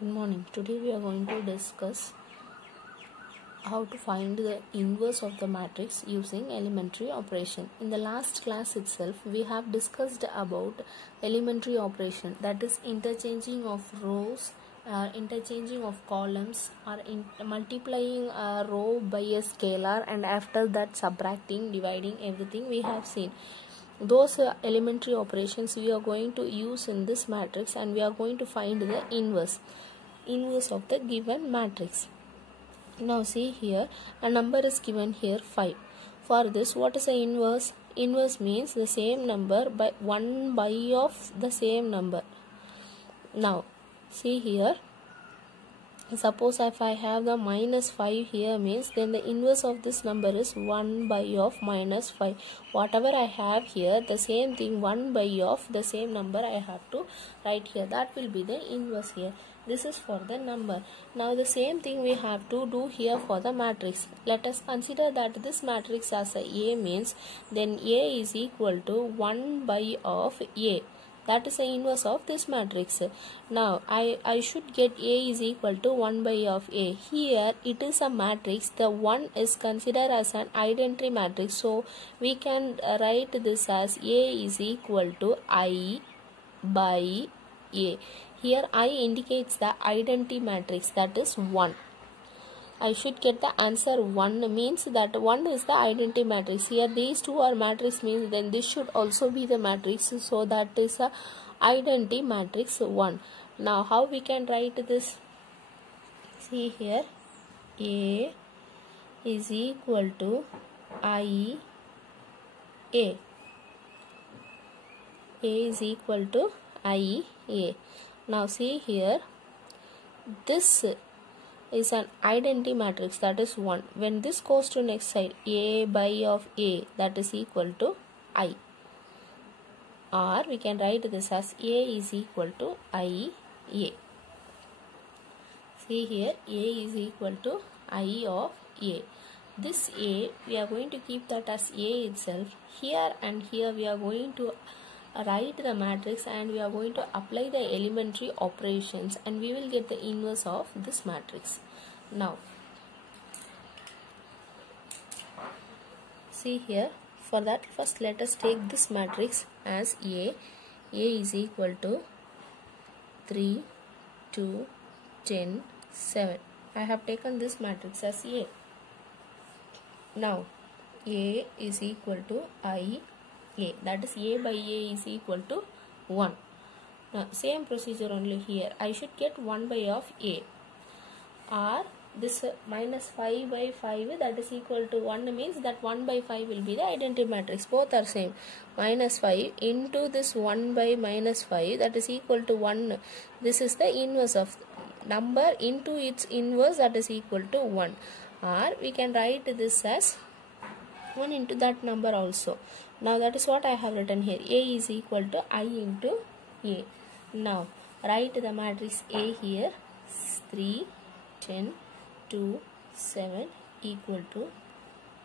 Good morning. Today we are going to discuss how to find the inverse of the matrix using elementary operation. In the last class itself, we have discussed about elementary operation, that is interchanging of rows, interchanging of columns, or multiplying a row by a scalar, and after that subtracting, dividing, everything we have seen. Those elementary operations we are going to use in this matrix, and we are going to find the inverse of the given matrix. Now see here, a number is given here 5. For this, what is the inverse? Inverse means the same number by 1 by of the same number. Now see here, suppose if I have the minus 5 here, means then the inverse of this number is 1 by of minus 5. Whatever I have here, the same thing 1 by of the same number I have to write here. That will be the inverse here. This is for the number. Now the same thing we have to do here for the matrix. Let us consider that this matrix as a means, then A is equal to 1 by of A. That is the inverse of this matrix. Now I should get A is equal to 1 by of A. Here it is a matrix. The 1 is considered as an identity matrix. So we can write this as A is equal to I by A. Here I indicates the identity matrix, that is 1. I should get the answer 1, means that 1 is the identity matrix. Here these two are matrix, means then this should also be the matrix. So that is a identity matrix 1. Now how we can write this? See here, A is equal to I A. A is equal to I A. Now see here, this is an identity matrix, that is 1. When this goes to next side, A by of A, that is equal to I. Or we can write this as A is equal to I A. See here, A is equal to I of A. This A, we are going to keep that as A itself. Here and here we are going to write the matrix, and we are going to apply the elementary operations, and we will get the inverse of this matrix. Now see here, for that first let us take this matrix as A. A is equal to 3, 2, 10, 7. I have taken this matrix as A. Now A is equal to I A, that is A by A is equal to 1. Now same procedure only here. I should get 1 by of A, or this minus 5 by 5, that is equal to 1, means that 1 by 5 will be the identity matrix. Both are same. Minus 5 into this 1 by minus 5, that is equal to 1. This is the inverse of number into its inverse, that is equal to 1. Or we can write this as 1 into that number also. Now that is what I have written here. A is equal to I into A. Now write the matrix A here. 3, 10, 2, 7 equal to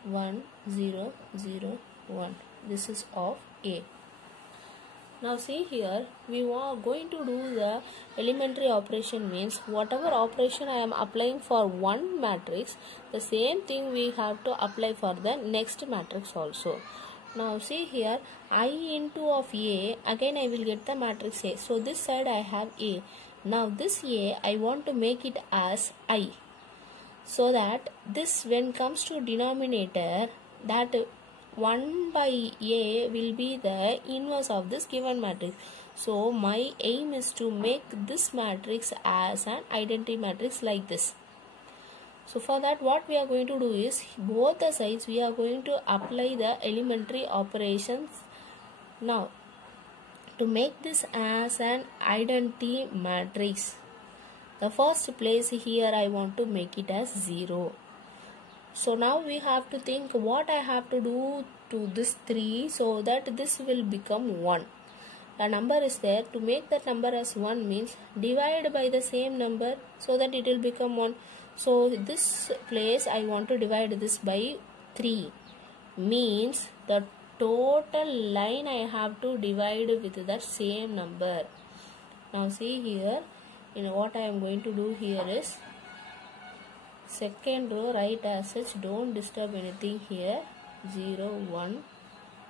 1, 0, 0, 1. This is of A. Now see here, we are going to do the elementary operation, means whatever operation I am applying for one matrix, the same thing we have to apply for the next matrix also. Now see here, I into of A, again I will get the matrix A. So this side I have A. Now this A, I want to make it as I. So that this, when comes to denominator, that 1 by A will be the inverse of this given matrix. So my aim is to make this matrix as an identity matrix like this. So for that, what we are going to do is, both the sides we are going to apply the elementary operations. Now to make this as an identity matrix, the first place here I want to make it as 0. So now we have to think what I have to do to this 3 so that this will become 1. A number is there. To make that number as 1 means divide by the same number so that it will become 1. So this place I want to divide this by 3, means the total line I have to divide with that same number. Now see here, what I am going to do here is second row write as such, don't disturb anything here. 0 1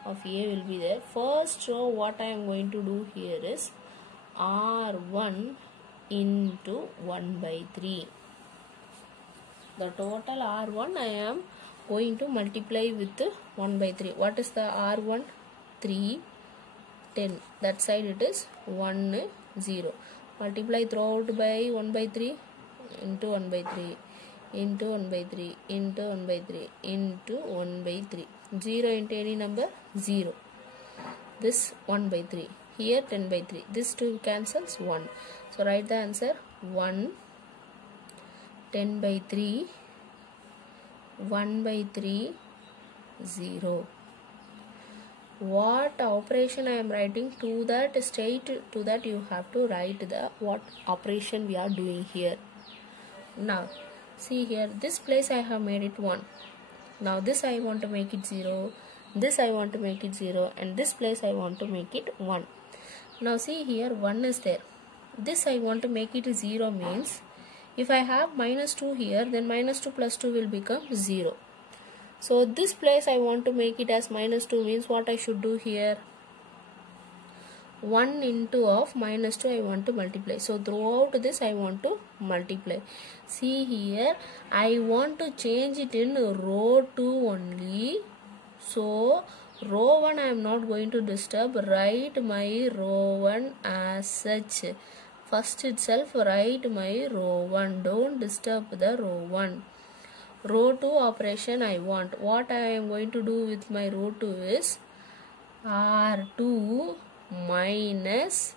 of A will be there. First row what I am going to do here is R1 into 1 by 3. The total R1 I am going to multiply with 1 by 3. What is the R1? 3, 10. That side it is 1, 0. Multiply throughout by 1 by 3 into 1 by 3 into 1 by 3 into 1 by 3 into 1 by 3. 0 into any number? 0. This 1 by 3. Here 10 by 3. This 2 cancels 1. So write the answer 1, 10 by 3, 1 by 3, 0. What operation I am writing, to that straight to that you have to write the what operation we are doing here. Now see here, this place I have made it 1. Now this I want to make it 0, this I want to make it 0, and this place I want to make it 1. Now see here 1 is there. This I want to make it 0 means if I have minus 2 here, then minus 2 plus 2 will become 0. So this place I want to make it as minus 2 means what I should do here? 1 into of minus 2 I want to multiply. So throughout this I want to multiply. See here, I want to change it in row 2 only. So row 1 I am not going to disturb. Write my row 1 as such. First itself write my row 1. Don't disturb the row 1. Row 2 operation I want. What I am going to do with my row 2 is R2 minus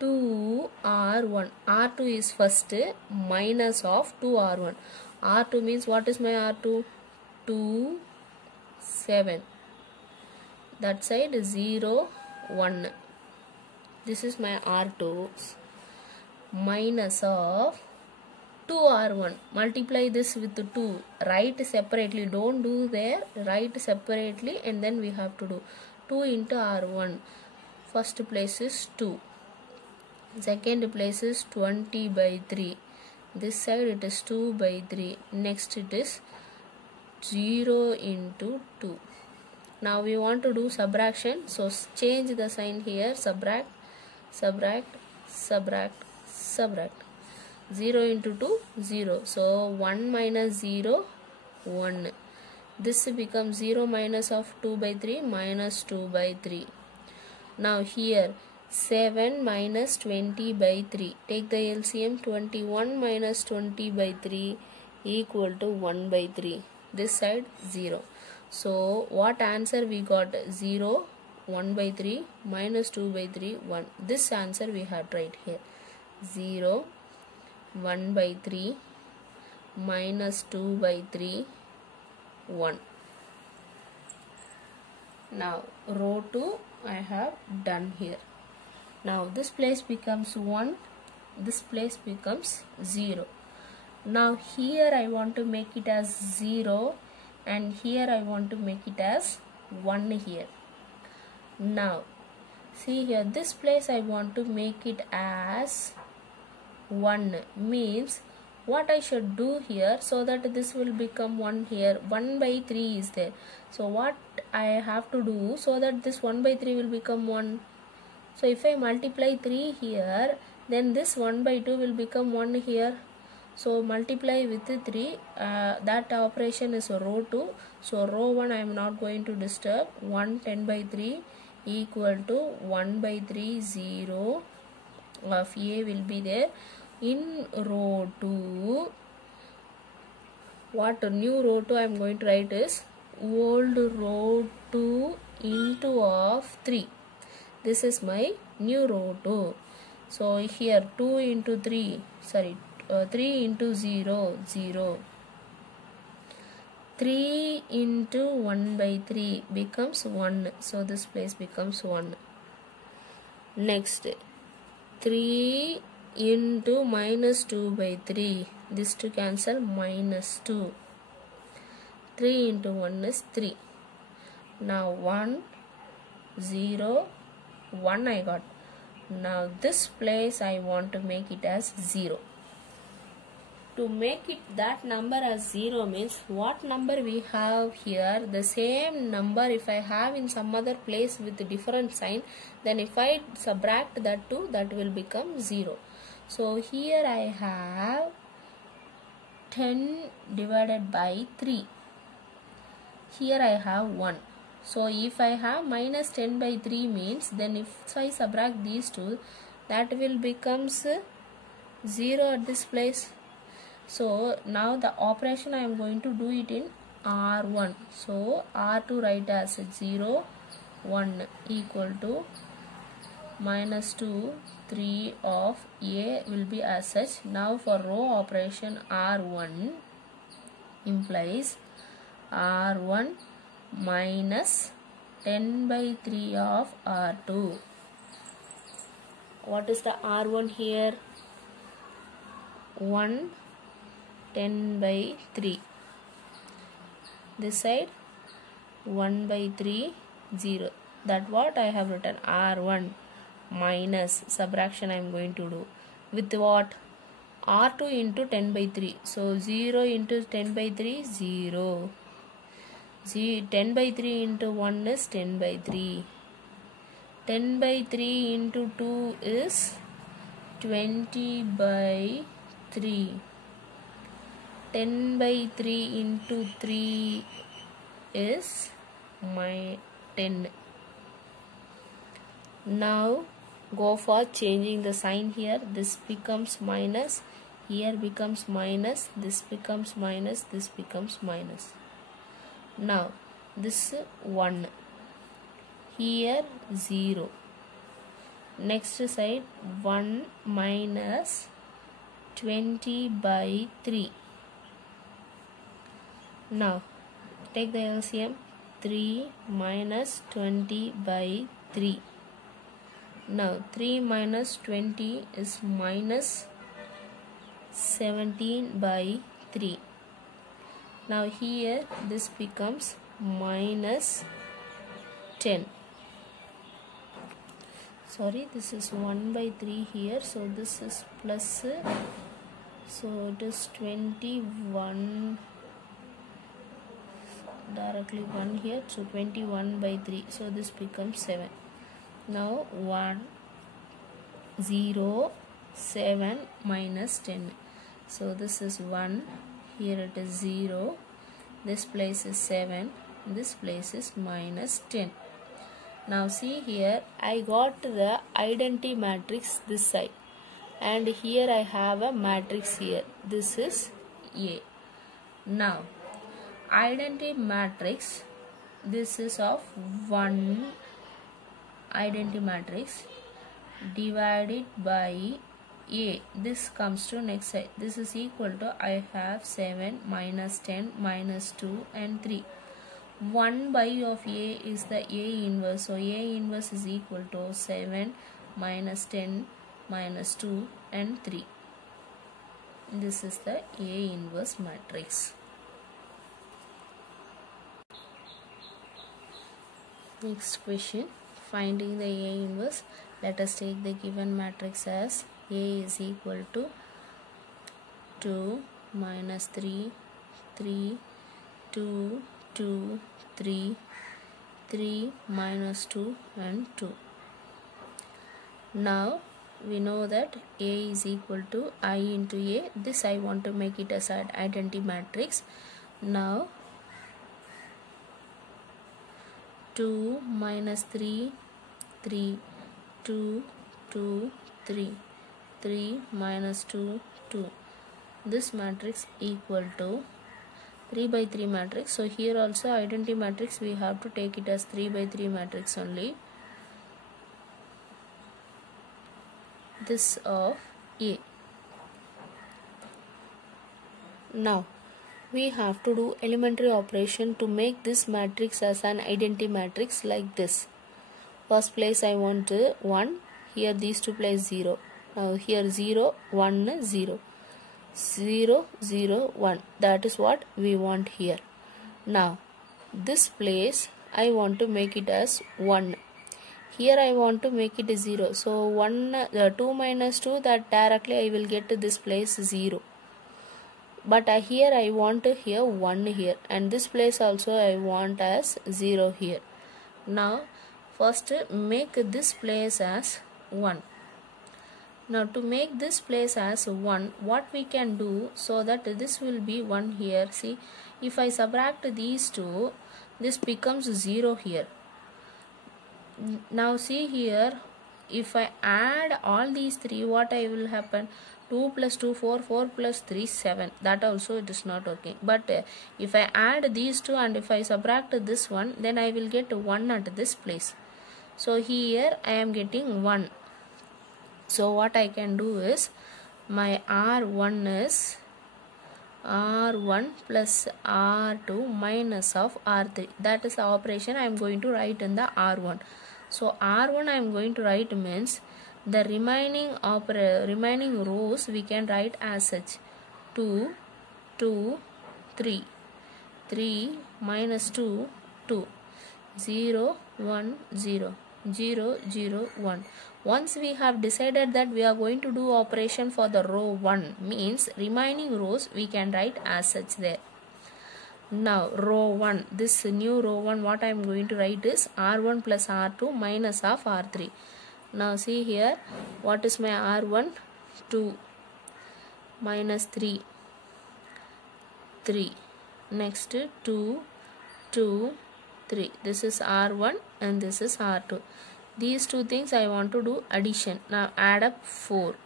2R1. R2 is first, minus of 2R1. R2 means what is my R2? 2, 7. That side 0, 1. This is my R2 minus of 2R1. Multiply this with 2. Write separately. Don't do there. Write separately and then we have to do 2 into R1. First place is 2. Second place is 20 by 3. This side it is 2 by 3. Next it is 0 into 2. Now we want to do subtraction. So change the sign here. Subtract, subtract, subtract, subtract. 0 into 2, 0. So 1 minus 0, 1. This becomes 0 minus of 2 by 3 minus 2 by 3. Now here 7 minus 20 by 3. Take the LCM. 21 minus 20 by 3 equal to 1 by 3. This side 0. So what answer we got? 0, 1 by 3 minus 2 by 3, 1. This answer we have right here. 0, 1 by 3 minus 2 by 3, 1. Now row 2 I have done here. Now this place becomes 1, this place becomes 0. Now here I want to make it as 0 and here I want to make it as 1 here. Now see here, this place I want to make it as 1 means what I should do here so that this will become 1 here. 1 by 3 is there. So what I have to do so that this 1 by 3 will become 1. So if I multiply 3 here, then this 1 by 2 will become 1 here. So multiply with 3. That operation is row 2. So row 1 I am not going to disturb. 1 10 by 3 equal to 1 by 3 0 of A will be there. In row 2, what new row 2 I am going to write is old row 2 into of 3. This is my new row 2. So here 2 into 3, 3 into 0, 0. 3 into 1 by 3 becomes 1. So this place becomes 1. Next, 3 into minus 2 by 3. This to cancel, minus 2. 3 into 1 is 3. Now 1, 0, 1 I got. Now this place I want to make it as 0. To make it that number as 0 means what number we have here, the same number if I have in some other place with a different sign, then if I subtract that 2, that will become 0. So here I have 10 divided by 3. Here I have 1. So if I have minus 10 by 3 means, then if I subtract these two, that will becomes 0 at this place. So now the operation I am going to do it in R1. So R2 write as 0, 1 equal to minus 2, 3 of A will be as such. Now for row operation R1 implies R1 minus 10 by 3 of R2. What is the R1 here? 1 10 by 3. This side 1 by 3 0. That what I have written, R1 minus subtraction I am going to do with what? R2 into 10 by 3. So 0 into 10 by 3 0. 10 by 3 into 1 is 10 by 3. 10 by 3 into 2 is 20 by 3. 10 by 3 into 3 is my 10. Now go for changing the sign here. This becomes minus, here becomes minus, this becomes minus, this becomes minus. Now this 1, here 0. Next side 1 minus 20 by 3. Now take the LCM, 3 minus 20 by 3. Now 3 minus 20 is minus 17 by 3. Now here this becomes minus 10. Sorry, this is 1 by 3 here, so this is plus, so it is 21, directly 1 here, so 21 by 3, so this becomes 7. Now 1 0 7 minus 10, so this is 1, here it is 0, this place is 7, this place is minus 10. Now see here, I got the identity matrix this side, and here I have a matrix here, this is A. Now identity matrix, this is of 1 identity matrix divided by A. This comes to next side, this is equal to, I have 7 minus 10 minus 2 and 3. 1 by of A is the A inverse, so A inverse is equal to 7 minus 10 minus 2 and 3. This is the A inverse matrix. Next question, finding the A inverse. Let us take the given matrix as A is equal to 2 minus 3, 3, 2, 2, 3, 3 minus 2 and 2. Now we know that A is equal to I into A. This I want to make it as an identity matrix. Now 2 minus 3, 3, 2, 2, 3, 3 minus 2, 2. This matrix equal to 3 by 3 matrix. So here also identity matrix we have to take it as 3 by 3 matrix only. This of A. Now we have to do elementary operation to make this matrix as an identity matrix like this. First place I want 1, here these two place 0. Now here 0, 1, 0. 0, 0, 1. That is what we want here. Now this place I want to make it as 1. Here I want to make it 0. So 2 minus 2, that directly I will get to this place 0. But here I want here 1 here, and this place also I want as 0 here. Now first make this place as 1. Now to make this place as 1, what we can do, so that this will be 1 here. See, if I subtract these two, this becomes 0 here. Now see here, if I add all these three, what I will happen? 2 plus 2 4, 4 plus 3 7. That also it is not working. But if I add these two and if I subtract this one, then I will get 1 at this place. So here I am getting 1. So what I can do is, my R1 is R1 plus R2 minus of R3. That is the operation I am going to write in the R1. So R1 I am going to write means the remaining rows we can write as such: 2, 2, 3, 3 minus 2, 2, 0, 1, 0, 0, 0, 1. Once we have decided that we are going to do operation for the row 1, means remaining rows we can write as such there. Now row 1, this new row 1, what I am going to write is R1 plus R2 minus of R3. Now see here, what is my R1? 2 minus 3, 3. Next 2, 2, 3. This is R1 and this is R2. These two things I want to do addition. Now add up 4.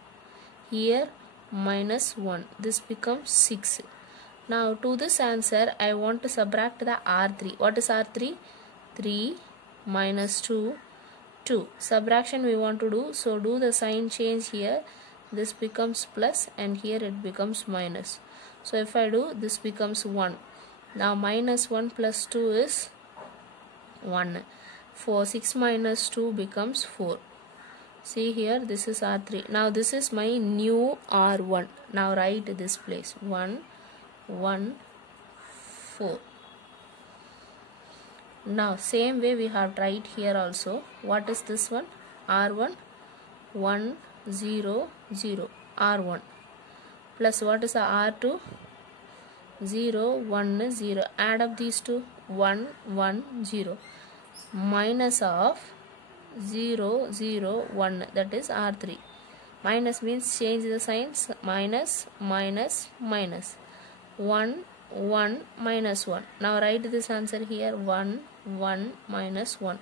Here minus 1. This becomes 6. Now to this answer I want to subtract the R3. What is R3? 3 minus 2, 2. Subtraction we want to do. So do the sign change here. This becomes plus and here it becomes minus. So if I do, this becomes 1. Now minus 1 plus 2 is 1. 4, 6 minus 2 becomes 4. See here, this is R3. Now this is my new R1. Now write this place 1, 1, 4. Now same way we have tried here also. What is this one? R1 1, 0, 0. R1 plus what is the R2? 0, 1, 0. Add up these two. 1, 1, 0. Minus of 0, 0, 1. That is R3. Minus means change the signs. Minus, minus, minus. 1, 1, minus 1. Now write this answer here. 1, 1, minus 1.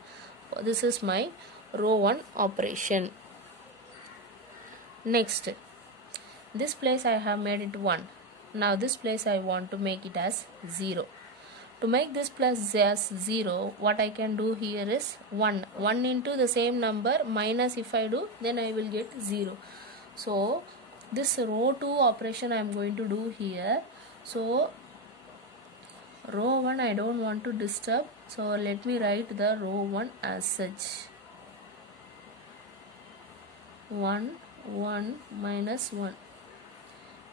This is my row 1 operation. Next, this place I have made it 1. Now this place I want to make it as 0. To make this plus as 0, what I can do here is 1. 1 into the same number minus if I do, then I will get 0. So this row 2 operation I am going to do here. So row 1 I don't want to disturb. So let me write the row 1 as such. 1, 1, minus 1.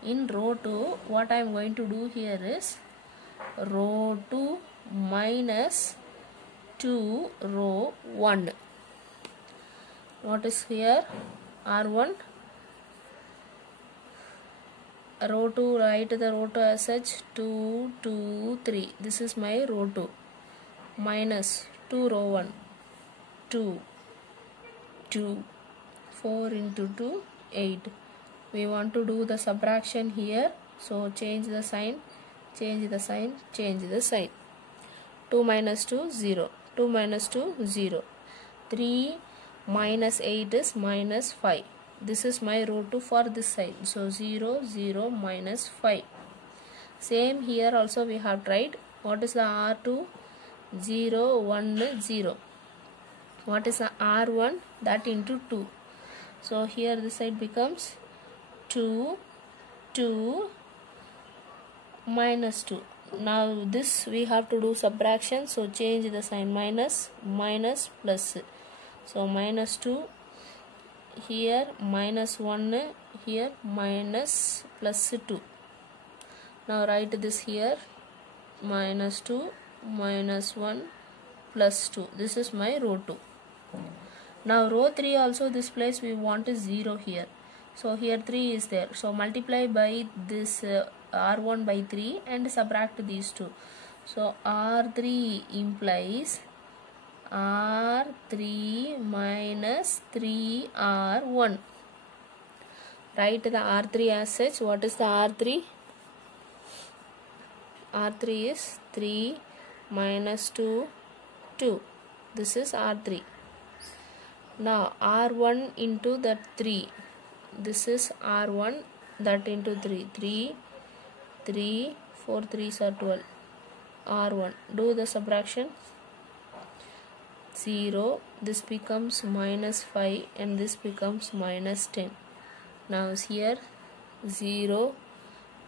In row 2, what I am going to do here is row 2 minus 2 row 1. What is here? R1. Row 2, write the row 2 as such. 2, 2, 3. This is my row 2. Minus 2 row 1. 2, 2. 4 into 2, 8. We want to do the subtraction here. So change the sign. Change the sign, change the sign. 2 minus 2, 0. 2 minus 2, 0. 3 minus 8 is minus 5. This is my row 2 for this side. So 0, 0, minus 5. Same here also we have tried. What is the R2? 0, 1, 0. What is the R1? That into 2. So here this side becomes 2, 2, minus 2. Now this we have to do subtraction, so change the sign. Minus, minus, plus. So minus 2 here, minus 1 here, minus, plus 2. Now write this here. Minus 2, minus 1, plus 2. This is my row 2. Now row 3 also, this place we want is 0 here. So here 3 is there. So multiply by this R1 by 3 and subtract these two. So R3 implies R3 minus 3R1. Write the R3 as such. What is the R3? R3 is 3 minus 2, 2. This is R3. Now R1 into that 3. This is R1, that into 3. 3, 3, 4 3s are 12. R1. Do the subtraction. 0. This becomes minus 5 and this becomes minus 10. Now here 0,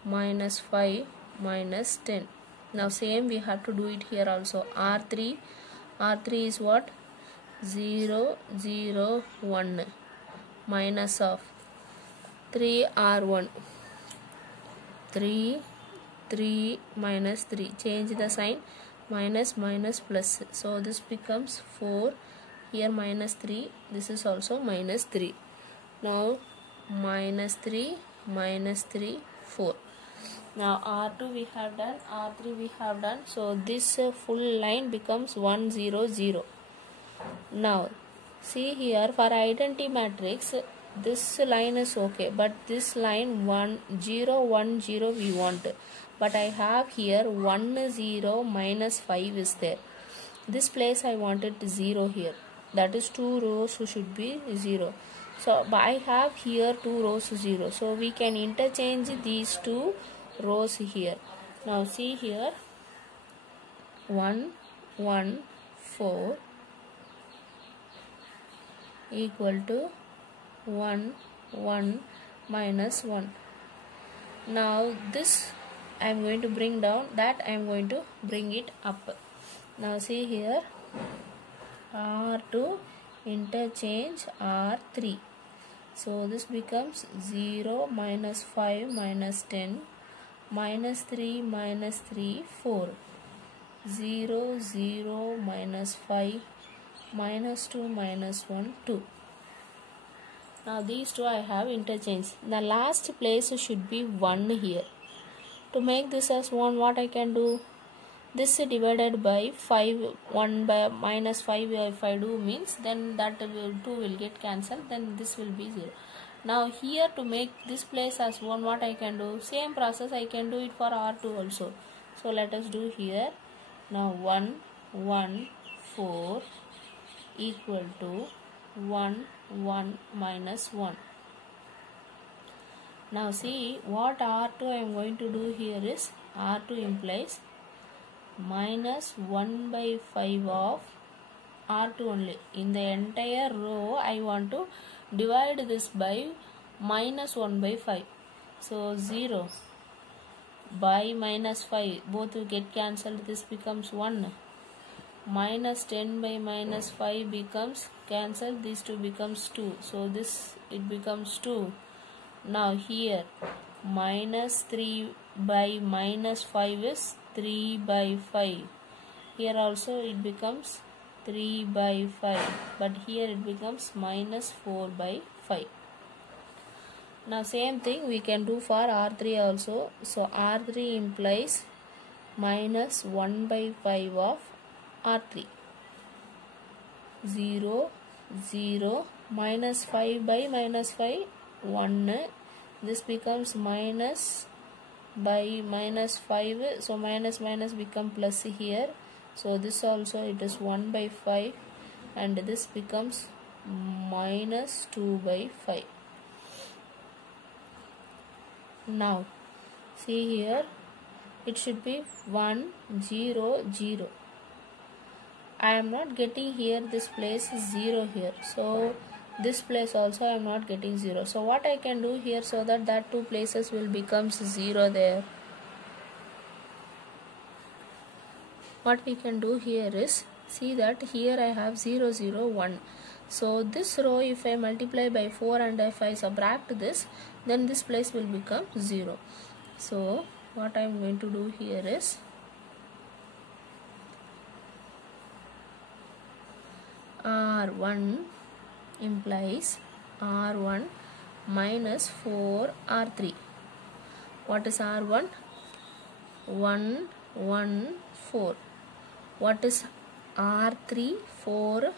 minus 5, minus 10. Now same we have to do it here also. R3 is what? 0, 0, 1 minus of 3R1. 3, 3 minus 3. Change the sign. Minus, minus, plus. So this becomes 4. Here minus 3. This is also minus 3. Now minus 3, 4. Now R2 we have done, R3 we have done. So this full line becomes 1 0 0. Now see here, for identity matrix this line is okay, but this line 1 0 1 0 we want. But I have here 1 0 minus 5 is there. This place I wanted 0 here. That is 2 rows should be 0. So I have here 2 rows 0. So we can interchange these 2 rows here. Now see here, 1 1 4 equal to 1 1 minus 1. Now this I am going to bring down, that I am going to bring it up. Now see here, R2 interchange R3. So this becomes 0 minus 5 minus 10 minus 3 minus 3 4. 0 0 minus 5 minus 2 minus 1 2. Now these two I have interchanged. The last place should be 1 here. To make this as 1, what I can do? This divided by 5, 1 by minus 5 if I do means, then that 2 will get cancelled, then this will be 0. Now here to make this place as 1, what I can do? Same process I can do it for R2 also. So let us do here. Now 1 1 4 equal to 1 1 minus 1. Now see what R2 I am going to do here is, R2 implies minus 1 by 5 of R2 only. In the entire row I want to divide this by minus 1 by 5. So 0 by minus 5, both will get cancelled, this becomes 1. Minus 10 by minus 5 becomes cancelled, these two becomes 2. So this it becomes 2. Now here minus 3 by minus 5 is 3 by 5. Here also it becomes 3 by 5, but here it becomes minus 4 by 5. Now same thing we can do for R3 also. So R3 implies minus 1 by 5 of R3. 0 0 minus 5 by minus 5 1. This becomes minus by minus 5. So minus minus become plus here. So this also it is 1 by 5 and this becomes minus 2 by 5. Now see here, it should be 1 0 0. I am not getting here, this place is 0 here. So this place also I am not getting 0. So what I can do here, so that two places will become 0 there. What we can do here is, see that here I have 0 0 1. So this row if I multiply by 4 and if I subtract this, then this place will become 0. So what I am going to do here is, R1 implies R1 minus 4 R3. What is R1? 1 1 4. What is R3? 4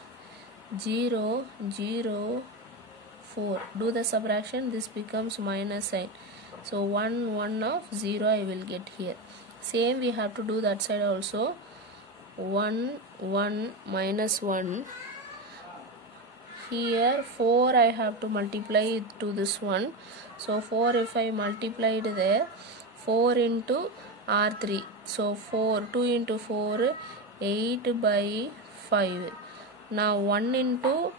0 0 4. Do the subtraction, this becomes minus sign. So 1 1 of 0 I will get here. Same we have to do that side also. 1 1 minus 1. Here 4 I have to multiply it to this one. So 4 if I multiplied there, 4 into R3. So 2 into 4, 8 by 5. Now 1 into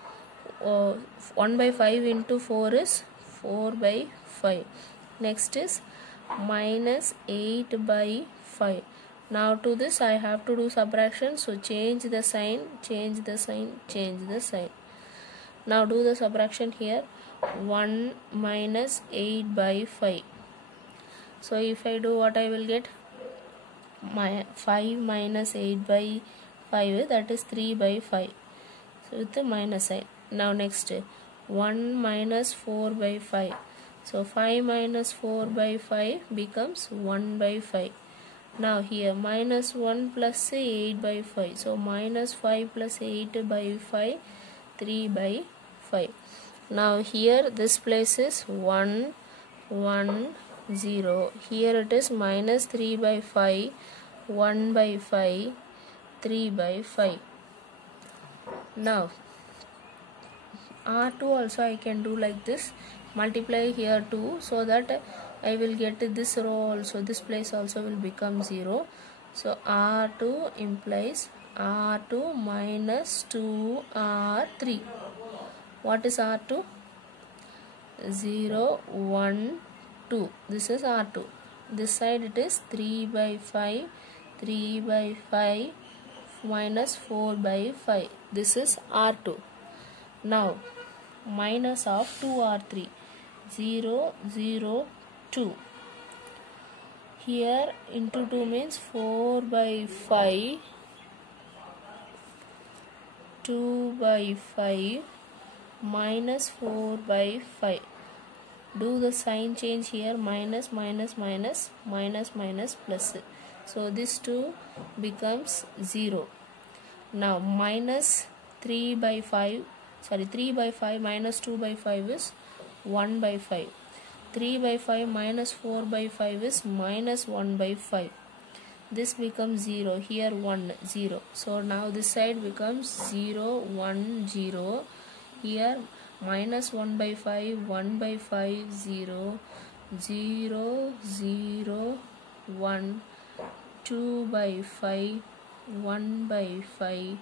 1 by 5 into 4 is 4 by 5. Next is minus 8 by 5. Now to this I have to do subtraction. So change the sign, change the sign, change the sign. Now do the subtraction here. 1 minus 8 by 5. So if I do, what I will get? 5 minus 8 by 5, that is 3 by 5. So with the minus sign. Now next 1 minus 4 by 5. So 5 minus 4 by 5 becomes 1 by 5. Now here minus 1 plus 8 by 5. So minus 5 plus 8 by 5, 3 by 5. Now here this place is 1 1 0. Here it is minus 3 by 5, 1 by 5, 3 by 5. Now R2 also I can do like this. Multiply here 2, so that I will get this row also. This place also will become 0. So R2 implies R2 minus 2 R3. What is R2? 0 1 2. This is R2. This side it is 3 by 5, 3 by 5 minus 4 by 5. This is R2. Now minus of 2R3, 0 0 2. Here into 2 means 4 by 5, 2 by 5 minus 4 by 5. Do the sign change here, minus minus minus minus minus plus. So this 2 becomes 0. Now minus 3 by 5, 3 by 5 minus 2 by 5 is 1 by 5. 3 by 5 minus 4 by 5 is minus 1 by 5. This becomes 0. Here 1 0. So now this side becomes 0 1 0. Here minus 1 by 5, 1 by 5, 0 0 0 1, 2 by 5, 1 by 5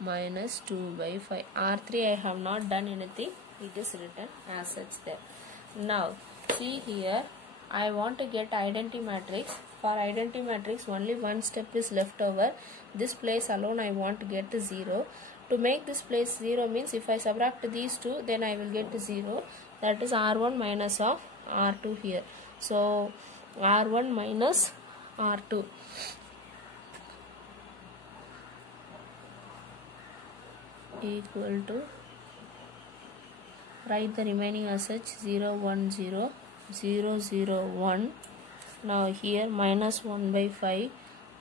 minus 2 by 5. R3 I have not done anything. It is written as such there. Now see here, I want to get identity matrix. For identity matrix only one step is left over. This place alone I want to get to 0. To make this place 0 means if I subtract these two, then I will get to 0. That is R1 minus of R2 here. So R1 minus R2. Equal to, write the remaining as such, 0 1 0 0 0 1. Now here minus 1 by 5,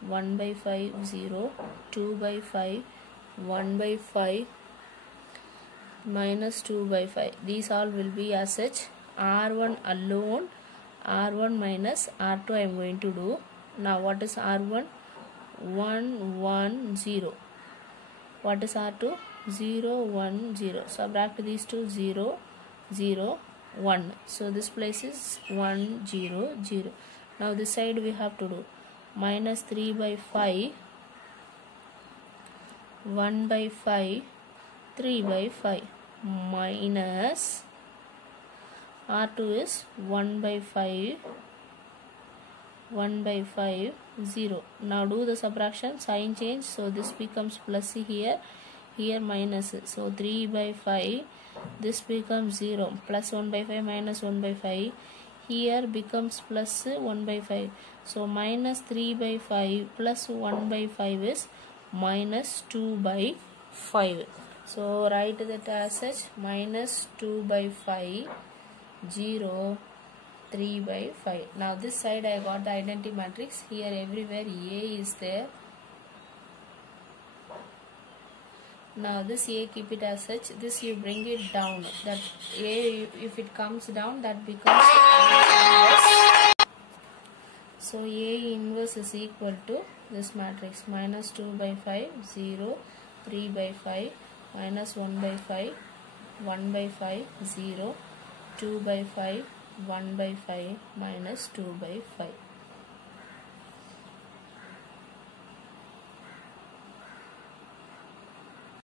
1 by 5 0, 2 by 5, 1 by 5 minus 2 by 5. These all will be as such. R1 alone, R1 minus R2 I am going to do. Now what is R1? 1 1 0. What is R2? 0 1 0. Subtract these two, 0 0 1. So this place is 1 0 0. Now this side we have to do minus 3 by 5, 1 by 5, 3 by 5 minus R2 is 1 by 5, 1 by 5 0. Now do the subtraction, sign change. So this becomes plus here, here minus. So 3 by 5, this becomes 0. Plus 1 by 5 minus 1 by 5. Here becomes plus 1 by 5. So minus 3 by 5 plus 1 by 5 is minus 2 by 5. So write that as such, minus 2 by 5, 0, 3 by 5. Now this side I got the identity matrix. Here everywhere A is there. Now this A, keep it as such. This you bring it down. That A, if it comes down, that becomes A inverse. So A inverse is equal to this matrix, minus 2 by 5, 0, 3 by 5, minus 1 by 5, 1 by 5, 0, 2 by 5, 1 by 5, minus 2 by 5.